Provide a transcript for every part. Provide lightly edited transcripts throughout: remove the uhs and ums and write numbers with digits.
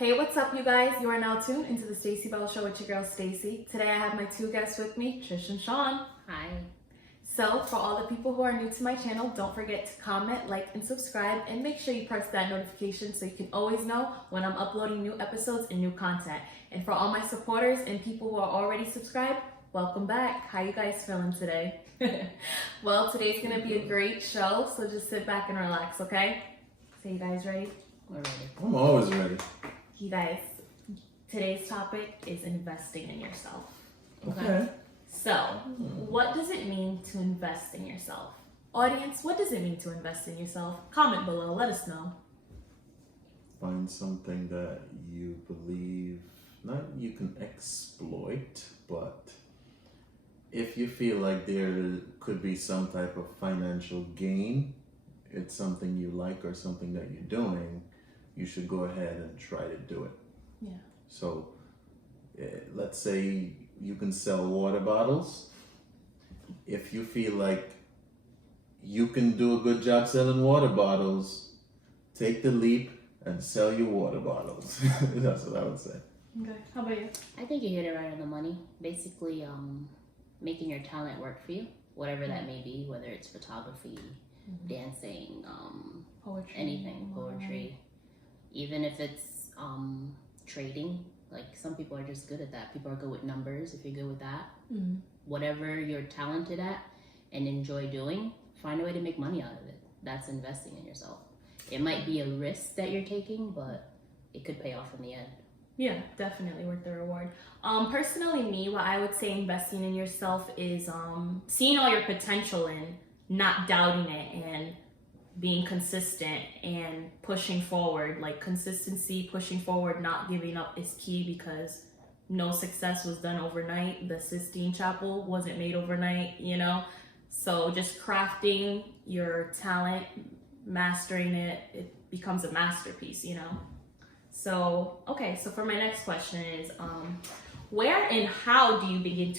Hey, what's up, you guys? You are now tuned into the Stacie Bell Show with your girl Stacie. Today I have my two guests with me, Trish and Sean. Hi. So, for all the people who are new to my channel, don't forget to comment, like, and subscribe, and make sure you press that notification so you can always know when I'm uploading new episodes and new content. And for all my supporters and people who are already subscribed, welcome back. How you guys feeling today? Well, today's gonna be a great show, so just sit back and relax, okay? So, you guys ready? We're ready. I'm always ready. You guys, today's topic is investing in yourself. Okay. So, what does it mean to invest in yourself? Audience, what does it mean to invest in yourself? Comment below, let us know. Find something that you believe, not you can exploit, but if you feel like there could be some type of financial gain, it's something you like or something that you're doing, you should go ahead and try to do it. Yeah. So, let's say you can sell water bottles. If you feel like you can do a good job selling water bottles, take the leap and sell your water bottles. That's what I would say. Okay, how about you? I think you hit it right on the money. Basically, making your talent work for you, whatever that may be, whether it's photography, dancing, Poetry. anything, poetry. Even if it's trading, like some people are just good at that. People are good with numbers. If you're good with that, whatever you're talented at and enjoy doing, find a way to make money out of it. That's investing in yourself. It might be a risk that you're taking, but it could pay off in the end. Yeah, definitely worth the reward. Personally, me, what I would say investing in yourself is seeing all your potential and not doubting it and being consistent and pushing forward. Like consistency, pushing forward, not giving up is key because no success was done overnight. The Sistine Chapel wasn't made overnight, you know? So just crafting your talent, mastering it, it becomes a masterpiece, you know? So, okay, so for my next question is, where and how do you begin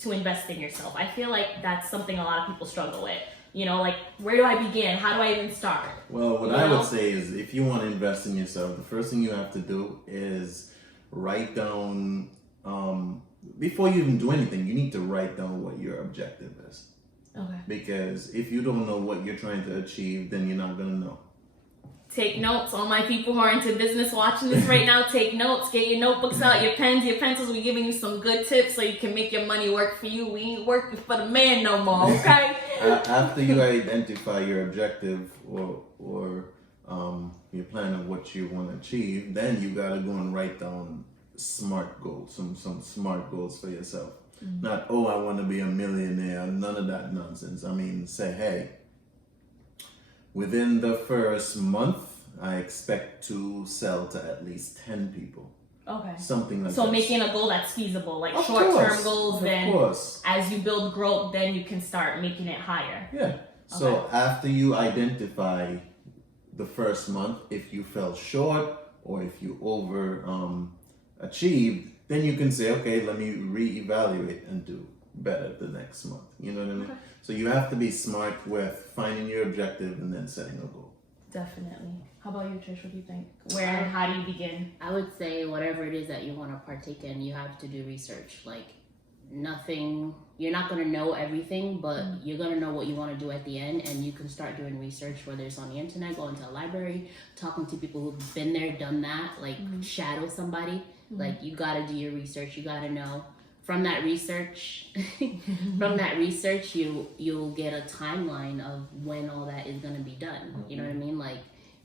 to invest in yourself? I feel like that's something a lot of people struggle with. You know, like, where do I begin? How do I even start? Well, what I would say is if you want to invest in yourself, the first thing you have to do is write down, before you even do anything, you need to write down what your objective is. Okay. Because if you don't know what you're trying to achieve, then you're not going to know. Take notes. All my people who are into business watching this right now, take notes. Get your notebooks out, your pens, your pencils. We're giving you some good tips so you can make your money work for you. We ain't working for the man no more, okay? After you identify your objective or your plan of what you want to achieve, then you got to go and write down smart goals, some smart goals for yourself. Not, oh, I want to be a millionaire, none of that nonsense. I mean, say, hey, within the first month, I expect to sell to at least 10 people. Okay. Something like that. So making a goal that's feasible, like Of short-term course, goals, of then course. as you build growth, then you can start making it higher. Yeah. So after you identify the first month, if you fell short or if you over achieved, then you can say, okay, let me reevaluate and do better the next month. You know what I mean? Okay. So you have to be smart with finding your objective and then setting a goal. Definitely. How about you, Trish? What do you think? Where and how do you begin? I would say whatever it is that you want to partake in, you have to do research. Like nothing, you're not going to know everything, but you're going to know what you want to do at the end, and you can start doing research, whether it's on the internet, going to a library, talking to people who've been there, done that, like shadow somebody. Like you got to do your research. You got to know. From that research, you'll get a timeline of when all that is going to be done. You know what I mean? Like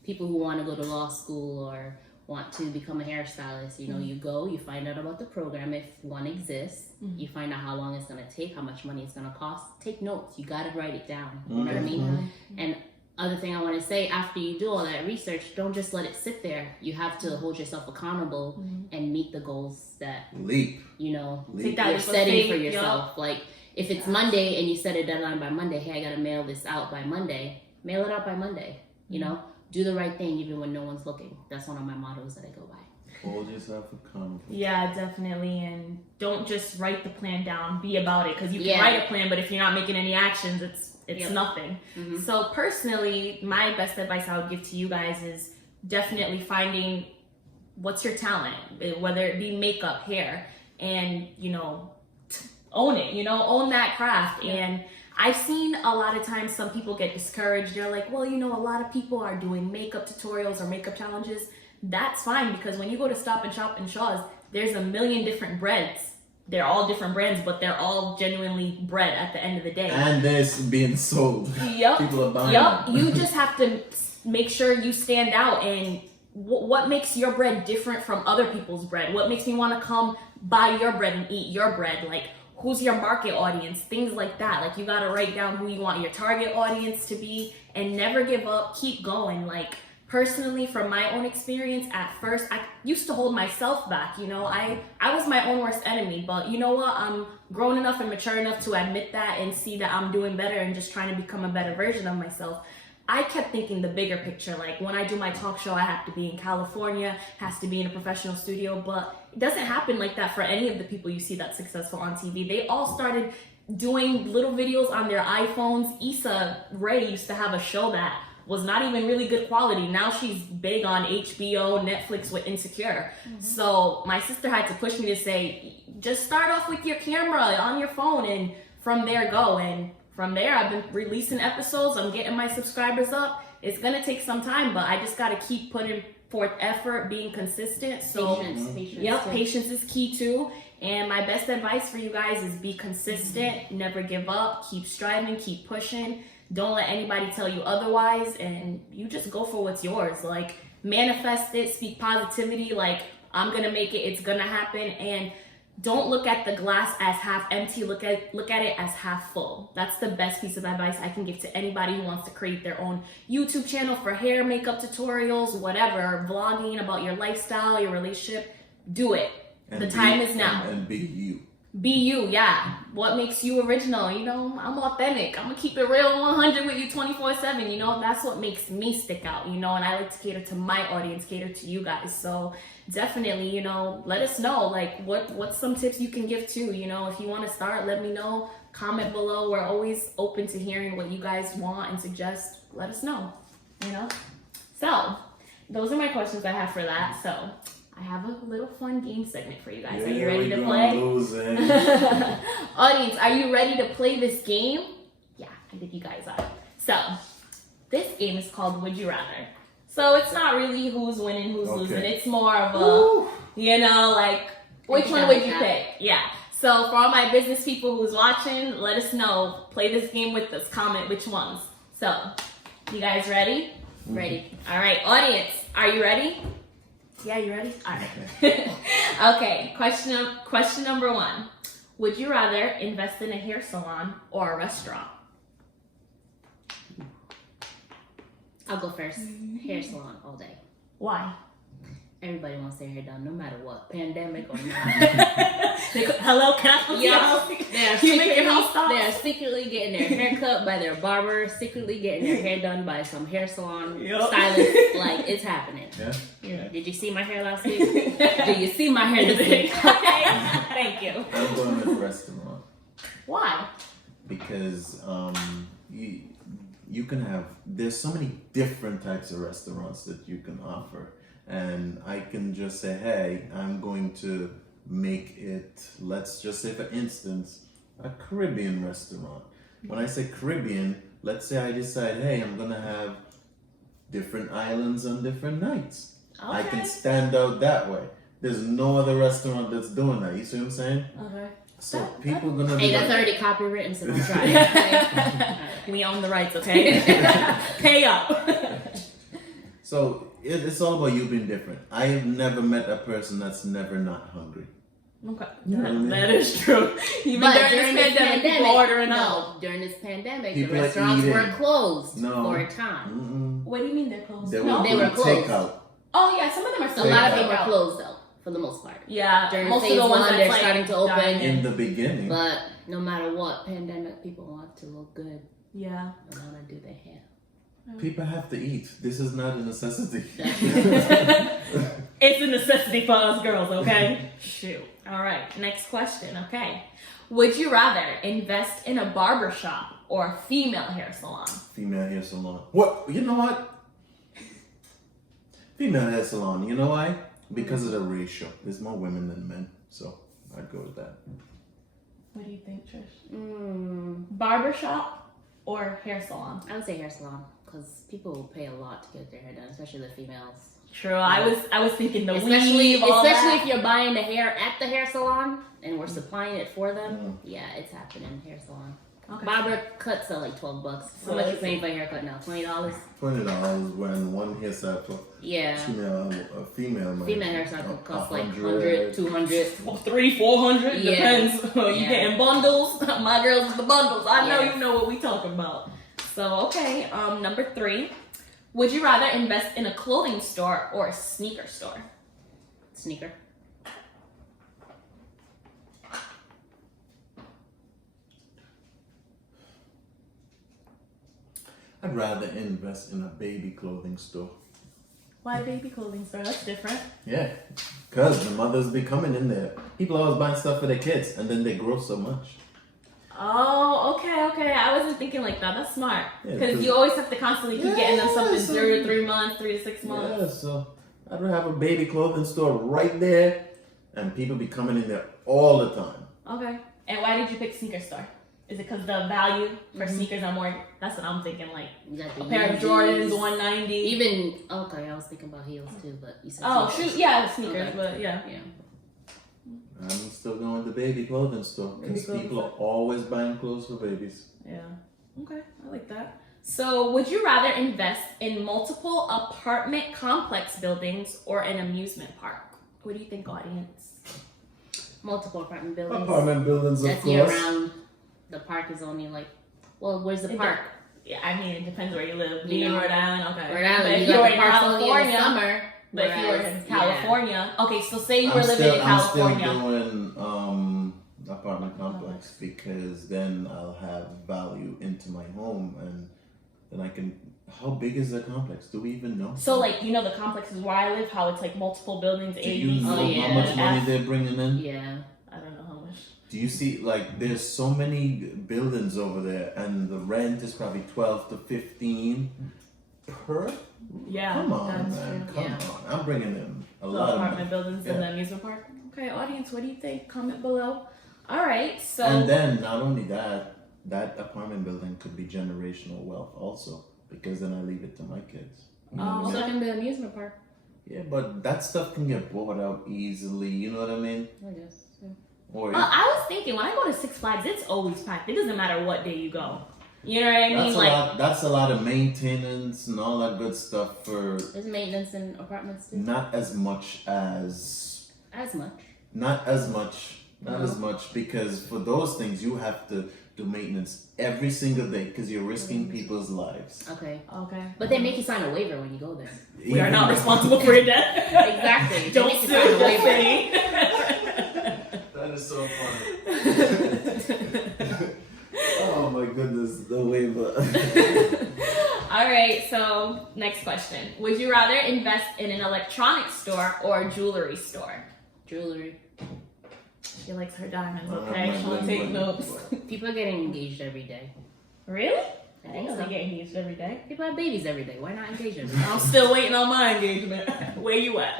people who want to go to law school or want to become a hairstylist, you know, you go, you find out about the program if one exists, you find out how long it's going to take, how much money it's going to cost. Take notes. You got to write it down. You know what I mean? And other thing I want to say, after you do all that research, don't just let it sit there. You have to hold yourself accountable and meet the goals that you know you're setting for yourself. Like if it's Monday and you set a deadline by Monday, hey, I gotta mail this out by Monday. Mail it out by Monday. You know, do the right thing even when no one's looking. That's one of my mottos that I go by. Hold yourself accountable. Yeah, definitely. And don't just write the plan down. Be about it. Because you can write a plan, but if you're not making any actions, it's nothing. So personally, my best advice I would give to you guys is definitely finding what's your talent, whether it be makeup, hair, and own it, own that craft. And I've seen a lot of times some people get discouraged. They're like, well, a lot of people are doing makeup tutorials or makeup challenges. That's fine, because when you go to Stop and Shop and Shaw's, there's a million different breads. They're all different brands, but they're all genuinely bread at the end of the day. And it's being sold. Yep. People are buying Yep. them. You just have to make sure you stand out. And what makes your bread different from other people's bread? What makes me want to come buy your bread and eat your bread? Like, who's your market audience? Things like that. Like, you got to write down who you want your target audience to be, and never give up. Keep going. Like, personally, from my own experience, at first, I used to hold myself back. I was my own worst enemy. But you know what? I'm grown enough and mature enough to admit that and see that I'm doing better and just trying to become a better version of myself. I kept thinking the bigger picture. Like, when I do my talk show, I have to be in California, has to be in a professional studio. But it doesn't happen like that for any of the people you see that's successful on TV. They all started doing little videos on their iPhones. Issa Rae used to have a show that was not even really good quality. Now she's big on HBO, Netflix with Insecure. So my sister had to push me to say, just start off with your camera on your phone, and from there go. And from there, I've been releasing episodes. I'm getting my subscribers up. It's gonna take some time, but I just gotta keep putting forth effort, being consistent. So Patience. yep, patience is key too. And my best advice for you guys is be consistent, never give up, keep striving, keep pushing. Don't let anybody tell you otherwise, and you just go for what's yours. Like, manifest it, speak positivity, like, I'm gonna make it, it's gonna happen. And don't look at the glass as half empty, look at it as half full. That's the best piece of advice I can give to anybody who wants to create their own YouTube channel for hair, makeup tutorials, whatever, vlogging about your lifestyle, your relationship. Do it. The time is now. And be you. Be you, yeah. What makes you original? I'm authentic. I'm gonna keep it real 100 with you 24/7. That's what makes me stick out, and I like to cater to my audience, cater to you guys. So definitely, let us know, like, what's some tips you can give too. If you want to start, let me know. Comment below. We're always open to hearing what you guys want and suggest. Let us know, So those are my questions I have for that. So I have a little fun game segment for you guys. Are you ready to play? Audience, are you ready to play this game? Yeah, I think you guys are. So, this game is called Would You Rather. So, it's not really who's winning, who's losing. It's more of a, like, which one would you pick? Yeah. So, for all my business people who's watching, let us know. Play this game with us. Comment which ones. So, you guys ready? Ready. All right, audience, are you ready? Yeah, you ready? All right. Okay, question number 1. Would you rather invest in a hair salon or a restaurant? I'll go first. Hair salon all day. Why? Everybody wants their hair done, no matter what, pandemic or not. Hello, can I come They are secretly getting their hair cut by their barber, secretly getting their hair done by some hair salon stylist. Like, it's happening. Yeah. Did you see my hair last week? Do you see my hair this week? Okay, thank you. I'm going with restaurant. Why? Because you can have, there's so many different types of restaurants that you can offer. And I can just say, hey, I'm going to make it, let's just say for instance, a Caribbean restaurant. When I say Caribbean, let's say I decide, hey, I'm gonna have different islands on different nights. Okay. I can stand out that way. There's no other restaurant that's doing that. You see what I'm saying? Okay. So people are gonna be Hey, that's like, already copywritten, so don't try it. We own the rights, okay? Pay up. So it's all about you being different. I have never met a person that's never not hungry. Okay. You know what I mean? That is true. Even But during this pandemic, people ordering out. during this pandemic, People the are restaurants eating. were closed No. for a time. What do you mean they're closed? They No? were They doing were closed. takeout. Oh yeah, some of them are A still lot of Takeout. them were closed though, for the most part. Yeah, During most of phase the ones one, that's they're like starting to open. dying. In the beginning. But no matter what, pandemic, people want to look good Yeah. and want to do their hair. People have to eat. This is not a necessity. It's a necessity for us girls, okay? Shoot. All right, next question, okay. Would you rather invest in a barber shop or a female hair salon? Female hair salon. What? You know what? Female hair salon. You know why? because of the ratio. There's more women than men, so I'd go with that. What do you think, Trish? Barbershop or hair salon? I would say hair salon because people will pay a lot to get their hair done, especially the females. True. I was thinking the Especially weave, all that. if you're buying the hair at the hair salon and we're supplying it for them. Yeah, it's happening. Hair salon. Okay. Barber cuts are like $12. How much you paying for a haircut now? $20. $20 when one hairstyle for Yeah. a female might Female hairstyle could cost like 300, 100, 200. 300, 400 Yeah. depends. You Yeah. getting bundles? My girls is the bundles. I know Yes. you know what we talking about. So okay, number 3. Would you rather invest in a clothing store or a sneaker store? Sneaker. I'd rather invest in a baby clothing store. Why baby clothing store? That's different. Yeah, because the mothers be coming in there. People always buying stuff for their kids, and then they grow so much. Oh, okay. I wasn't thinking like that. That's smart. Yeah, Because 'cause- you always have to constantly keep getting them something so- 0 to 3 months, 3 to 6 months. Yeah, so I'd rather have a baby clothing store right there, and people be coming in there all the time. Okay. And why did you pick sneaker store? Is it because the value for sneakers are more? That's what I'm thinking. Like You got the a pair of Yeezys. Jordans, 190. Even okay, I was thinking about heels too, but you said Oh sneakers. shoot, yeah, sneakers, Okay. but yeah. Yeah. I'm still going to the baby clothing store because Baby people are always buying clothes for babies. Yeah. Okay, I like that. So, would you rather invest in multiple apartment complex buildings or an amusement park? What do you think, audience? Multiple apartment buildings. Apartment buildings, of That's year course. round. The park is only like, well, where's the It park? Yeah, I mean, it depends where you live. Me You in know, Rhode Island, okay. Rhode Island, But if you you were got in the park only in the California, summer. but if you were in whereas- California, okay, so say you were I'm living still, in I'm still California. doing apartment complex because then I'll have value into my home and then I can. How big is the complex? Do we even know? So, like, you know, the complexes where I live, how it's like multiple buildings, Do A, you B, C, know Oh, yeah. how much money F. they're bringing in? Yeah. I don't know how much. Do you see, like, there's so many buildings over there, and the rent is probably 12 to 15 per? Yeah, Come on, that's man, true. come Yeah. on. I'm bringing in a The lot of apartment money. buildings in Yeah. the amusement park. Okay, audience, what do you think? Comment below. All right, so And then, not only that, that apartment building could be generational wealth also, because then I leave it to my kids. You know what I Oh, mean? So can the amusement park. Yeah, but that stuff can get bought out easily, you know what I mean? I guess. Yeah. Or I was thinking when I go to Six Flags, it's always packed. It doesn't matter what day you go. You know what I mean? that's a lot of maintenance and all that good stuff for There's maintenance in apartments too. not as much as As much. not as much because for those things you have to do maintenance every single day because you're risking people's lives. Okay. Okay. But they make you sign a waiver when you go there. We are not responsible for your death. Exactly. They Don't make you sue, sign a just waiver. saying. That is so funny. Oh my goodness, the waiver. All right, so next question. Would you rather invest in an electronics store or a jewelry store? Jewelry. She likes her diamonds, I have okay? my She won't bling take bling. notes. People are getting engaged every day. Really? I I think know so. they get engaged every day. People have babies every day. Why not engage them? I'm still waiting on my engagement. Where you at?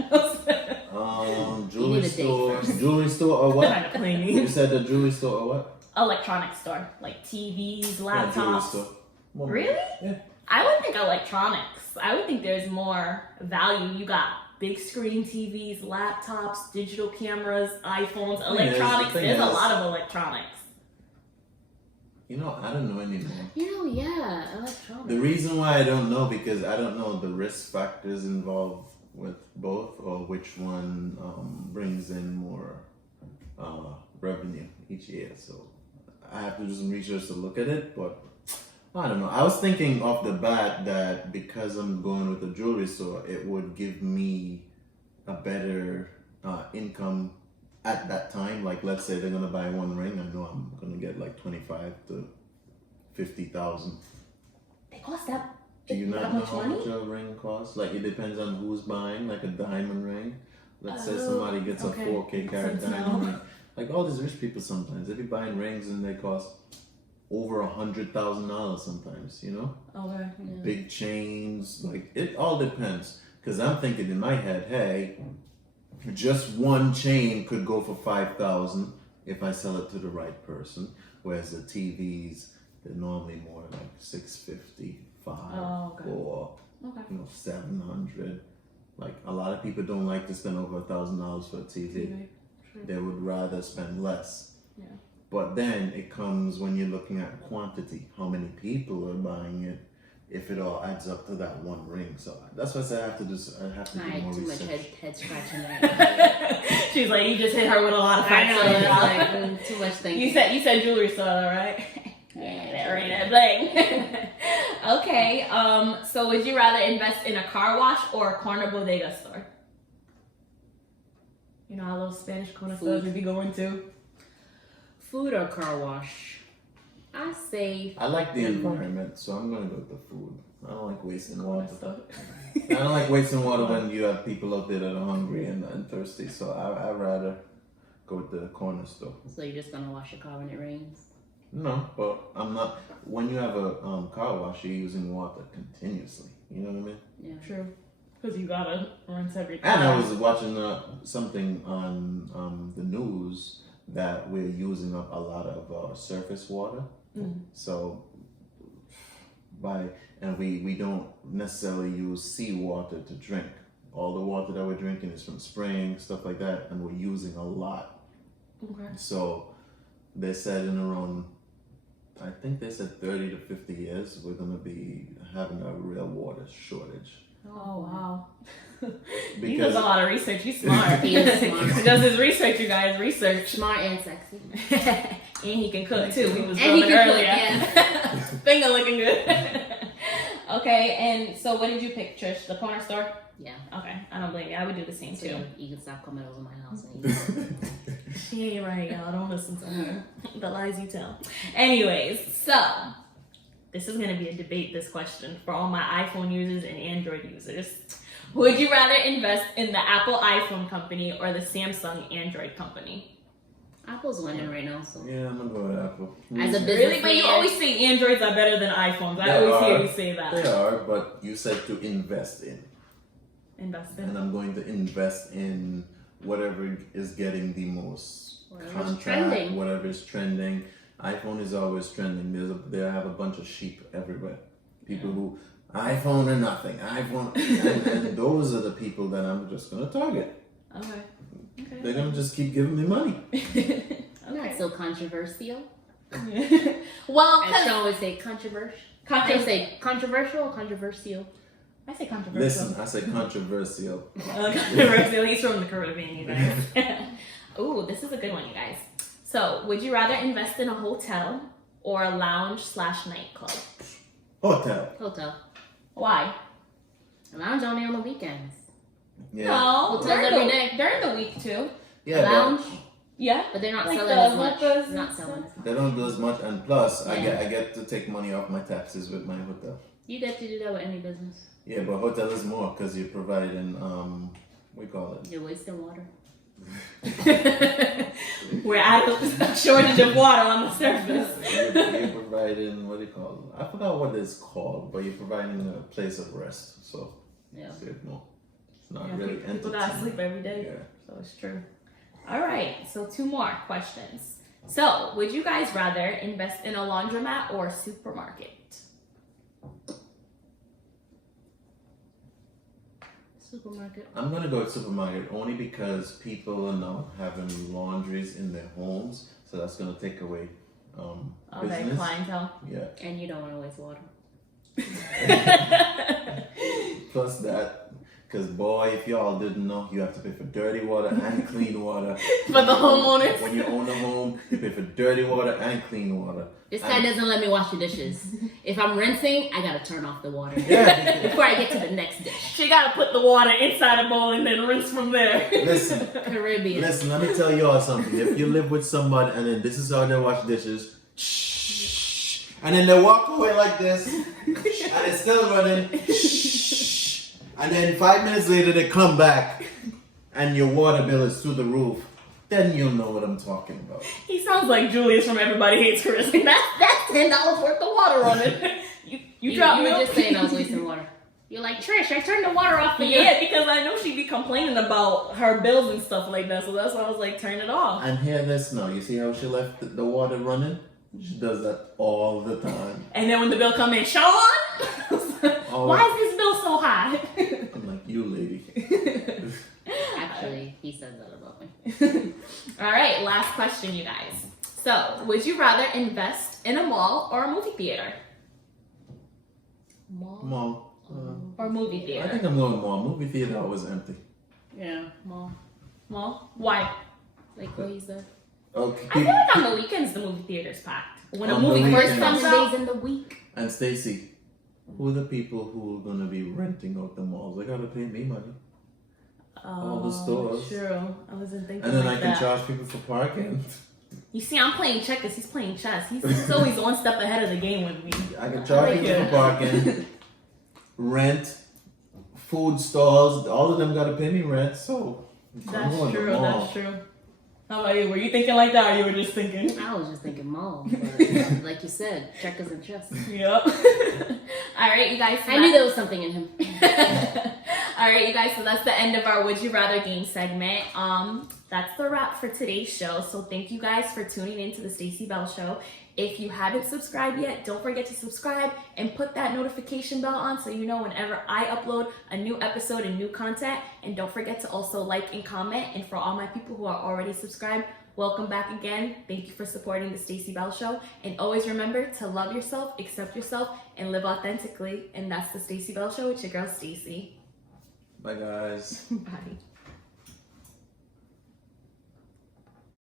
Jewelry need a date store, first. jewelry store or what? Kind of playing You me. said the jewelry store or what? Electronics store, like TVs, Yeah, jewelry laptops. store. Well, Really? Yeah. I would think electronics. I would think there's more value. You got big screen TVs, laptops, digital cameras, iPhones, electronics. thing There's a is- lot of electronics. You know, I don't know anymore. Yeah, electronics. The reason why I don't know because I don't know the risk factors involved with both or which one brings in more revenue each year. So I have to do some research to look at it, but I don't know. I was thinking off the bat that because I'm going with a jewelry store, it would give me a better income at that time. Like, let's say they're gonna buy one ring, I know I'm gonna get like 25 to 50,000. They cost that. Do you not That know much how money? much a ring costs? Like, it depends on who's buying, like a diamond ring. Let's say Oh, somebody gets okay. a 4K carat Makes sense diamond now. ring. Like all these rich people sometimes, they be buying rings and they cost over $100,000 sometimes, you know? Okay. Yeah. Big chains, like it all depends. Cause I'm thinking in my head, hey, just one chain could go for 5,000 if I sell it to the right person, whereas the TVs they're normally more like 650, 5, Oh, okay. 4, Okay. 700. Like a lot of people don't like to spend over $1,000 for a TV. True. They would rather spend less. Yeah. But then it comes when you're looking at quantity, how many people are buying it, if it all adds up to that one ring. So that's why I say I have to do more Too much research. head scratching there. She's like, you just hit her with a lot of I facts. know, it's like too much thinking. You said jewelry store, right? Yeah, That ring, that bling. Okay. So would you rather invest in a car wash or a corner bodega store? You know how those Spanish corner stores we be going to? Food or car wash? I say I like the environment, so I'm gonna go with the food. I don't like wasting Corner water. store. I don't like wasting water when you have people out there that are hungry and thirsty. So I'd rather go with the corner store. so. You're just gonna wash your car when it rains. No, but I'm not. When you have a car wash, you're using water continuously. You know what I mean? Yeah. True. Because you gotta rinse every time. And I was watching something on the news that we're using up a lot of surface water. So we don't necessarily use seawater to drink. All the water that we're drinking is from spring, stuff like that, and we're using a lot. Okay. So they said in around, I think they said 30 to 50 years, we're gonna be having a real water shortage. Oh wow. He Because does a lot of research. He's smart. He is smart. He does his research, you guys. Research. Smart and sexy. And he can cook too. We was And he filming can cook, earlier. yeah. Finger looking good. Okay, and so what did you pick, Trish? The corner store? Yeah. Okay, I don't blame you. I would do the same So too. you can stop coming over my house and eat. She ain't right, y'all. Don't listen to her. The lies you tell. Anyways, so this is gonna be a debate, this question, for all my iPhone users and Android users. Would you rather invest in the Apple iPhone company or the Samsung Android company? Apple's winning right now, so. yeah, I'm gonna go with Apple. As a business Really? But you leader- always say Androids are better than iPhones. I They always hear are. you say that. They are, but you said to invest in. Invest in. And I'm going to invest in whatever is getting the most Whatever's contract, trending. whatever is trending. iPhone is always trending. They have a bunch of sheep everywhere. People who iPhone or nothing, iPhone, and those are the people that I'm just gonna target. Okay. They're gonna just keep giving me money. Not so controversial. Well, As Sean would say, controversial. I say controversial or controversial. I say controversial. Listen, I say controversial. Controversial. He's from the Caribbean, you guys. Ooh, this is a good one, you guys. So, would you rather invest in a hotel or a lounge/nightclub? Hotel. Why? A lounge only on the weekends. Yeah, No, Hotels during every the, day. during the week too. yeah, Lounge, Yeah. but they're not Like selling the as much. hookahs and Not stuff. selling as but much. they don't do as much, and plus, I Yeah. get to take money off my taxes with my hotel. You get to do that with any business. Yeah, but hotel is more because you're providing we call it. You're wasting water. We're at a shortage of water on the surface. You're providing, what do you call it? I forgot what it's called, but you're providing a place of rest. So Yeah. it's more. It's not Yeah, really people gotta entertaining. sleep every day. Yeah. So it's true. All right, so 2 more questions. So, would you guys rather invest in a laundromat or a supermarket? Supermarket. I'm gonna go with supermarket only because people are now having laundries in their homes, so that's gonna take away Okay, business. clientele. Yeah. And you don't want to waste water. Plus that, because boy, if y'all didn't know, you have to pay for dirty water and clean water. For the homeowners. When you own a home, you pay for dirty water and clean water. This guy doesn't let me wash the dishes. If I'm rinsing, I gotta turn off the water Yeah. before I get to the next dish. She gotta put the water inside a bowl and then rinse from there. Listen, Caribbean. listen, let me tell y'all something. If you live with somebody and then this is how they wash dishes, shh, and then they walk away like this, and it's still running, shh, and then 5 minutes later they come back and your water bill is through the roof, then you'll know what I'm talking about. He sounds like Julius from Everybody Hates Chris. That's $10 worth of water on it. You You drop were milk. just saying I was wasting water. You're like, Trish, I turned the water off for you. Yeah, because I know she'd be complaining about her bills and stuff like that. So that's why I was like, turn it off. And hear this now. You see how she left the water running? She does that all the time. And then when the bill come in, Sean, why is this bill so high? I'm like, you lady. Actually, he said that about me. All right, last question, you guys. So, would you rather invest in a mall or a movie theater? Mall. Or movie I theater? think I'm going mall. Movie theater always empty. Yeah, mall. Mall? Why? Like what you said. Okay. I feel like on the weekends the movie theater's packed. When a On the movie first weekends. comes 7 out, days in the week. And Stacie, who are the people who are gonna be renting out the malls? They gotta pay me money. All the stores. True. I wasn't thinking And then like I can that. charge people for parking. You see, I'm playing checkers. He's playing chess. He's always one step ahead of the game with me. I can charge like people it. for parking. Rent. Food stalls. All of them gotta pay me rent, so I'm That's going to true. the mall. That's true. How about you? Were you thinking like that, or you were just thinking? I was just thinking mall, but like you said, checkers and chess. Yep. All right, you guys. I knew there was something in him. All right, you guys. So that's the end of our Would You Rather game segment. That's the wrap for today's show. So thank you guys for tuning into the Stacie Bell Show. If you haven't subscribed yet, don't forget to subscribe and put that notification bell on so you know whenever I upload a new episode and new content. And don't forget to also like and comment. And for all my people who are already subscribed, welcome back again. Thank you for supporting the Stacie Bell Show. And always remember to love yourself, accept yourself, and live authentically. And that's the Stacie Bell Show with your girl Stacie. Bye guys. Bye.